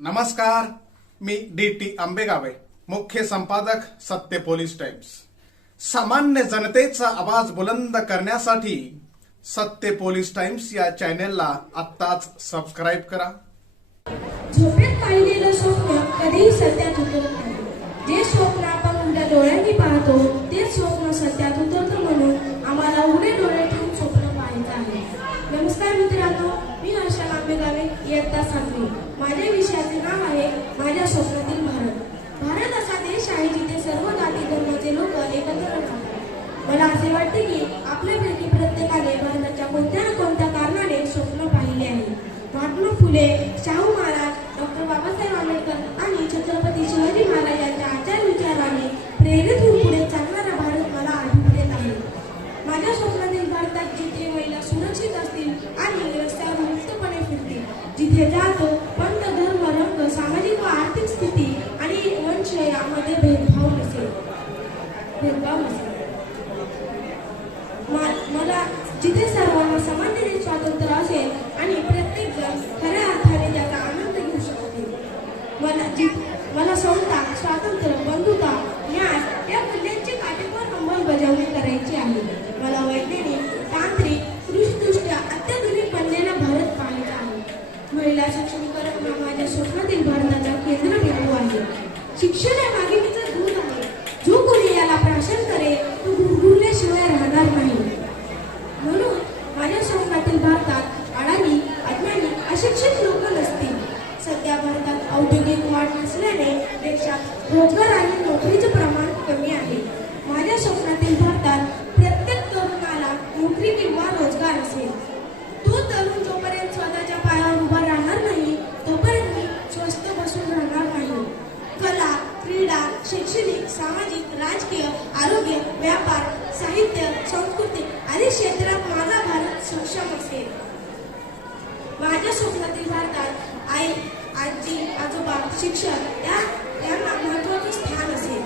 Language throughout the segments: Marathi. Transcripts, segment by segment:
नमस्कार, मी डी.टी. आंबेगावे, मुख्य संपादक सत्य पोलीस टाइम्स। सामान्य जनतेचा आवाज बुलंद करण्यासाठी सत्य पोलीस टाइम्स या चॅनेलला आत्ताच सबस्क्राईब करा। झोपेत पाहिलेलं स्वप्न कधीही सत्यात उतरत नाही। जे स्वप्न आपण उघड्या डोळ्यांनी पाहतो तेच स्वप्न सत्यात उतरतं, म्हणून आम्हाला उघडे डोळे ठेवून स्वप्न पाहायचं आहे। नमस्कार मित्रांनो, मी हर्षल आंबेगावे, इयत्ता 7वी। माझ्या विषयाचे नाव आहे माझ्या स्वप्नातील भारत। भारत असा देश आहे जिथे सर्व जाती धर्माचे लोक एकत्र राहतात। मला असे वाटते की आपल्यापैकी प्रत्येकाने भारताच्या कोणत्या ना कोणत्या कारणाने स्वप्न पाहिले आहे। महात्मा फुले, शाहू महाराज, डॉक्टर बाबासाहेब आंबेडकर आणि छत्रपती शिवाजी महाराज यांच्या आचार विचाराने प्रेरित होऊन पुढे चालणारा भारत मला आठवण येत आहे। माझ्या स्वप्नातील भारतात जिथे महिला सुरक्षित असतील आणि रस्त्यावर मुक्तपणे फिरतील, जिथे जातो पंथ, धर्म, रंग, सामाजिक व आर्थिक स्थिती आणि वंश यामध्ये भेदभाव नसेल। मला जिथे सर्वांना समानतेने स्वातंत्र्य असेल आणि प्रत्येक जण खऱ्या अर्थाने त्याचा आनंद घेऊ शकतील। मला समता, स्वातंत्र्य, बंधुता, न्याय या मूल्यांची काटेकोर अंमलबजावणी करायची आहे। मला वैज्ञानिक, तांत्रिक, कृषीदृष्ट्या अत्याधुनिक बनलेला भारत पाहायचा आहे। महिला सक्षमीकरण हा माझ्या स्वप्नातील भारताचा केंद्रबिंदू आहे। शिक्षण हे वाघिणीचं दूध आहे। जो कोणी याला प्राशन करेल तो गुरगुरल्याशिवाय राहणार नाही। म्हणून माझ्या स्वप्नातील भारतात अडाणी, अज्ञानी, अशिक्षित लोक नसतील। सध्या भारतात औद्योगिक वाढ नसल्याने देशात रोजगार आणि नोकरीचे प्रमाण कमी आहे। माझ्या स्वप्नातील भारतात प्रत्येक तरुणाला नोकरी किंवा रोजगार असेल। तो तरुण जोपर्यंत स्वतःच्या पायावर उभा राहणार नाही तोपर्यंत मी स्वस्थ बसून राहणार नाही। कला, क्रीडा, शैक्षणिक, सामाजिक, राजकीय, आरोग्य, व्यापार, साहित्य, संस्कृती आदी क्षेत्रात माझा भारत सक्षम असेल। माझ्या स्वप्नातील भारतात आई, आजी, आजोबा, शिक्षक यांना महत्त्वाचे स्थान असेल।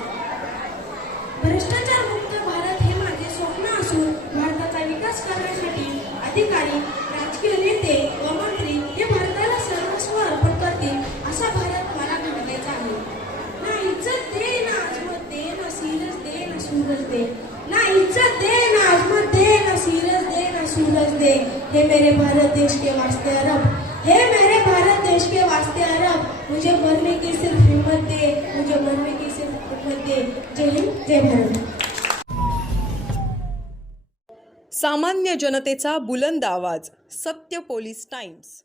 भ्रष्टाचार मुक्त भारत हे माझे स्वप्न असून भारताचा विकास करण्यासाठी अधिकारी, राजकीय नेते व मंत्री हे भारताला सर्वस्व अर्पण करतील असा भारत मला घडवायचा आहे। ना इज्जत दे, ना अजमत दे, ना सीरज दे, ना सूरज दे। ना इज्जत दे, ना अजमत दे, ना सीरज दे, ना सूरज दे। हे मेरे भारत देश के वास्ते अरब, हे मेरे भारत देश के वास्ते अरब। मुझे मरने की सिर्फ हिम्मत दे, मुझे मरने की सिर्फ हिम्मत दे। जय हिंद, जय भारत। सामान्य जनतेचा बुलंद आवाज, सत्य पोलीस टाइम्स।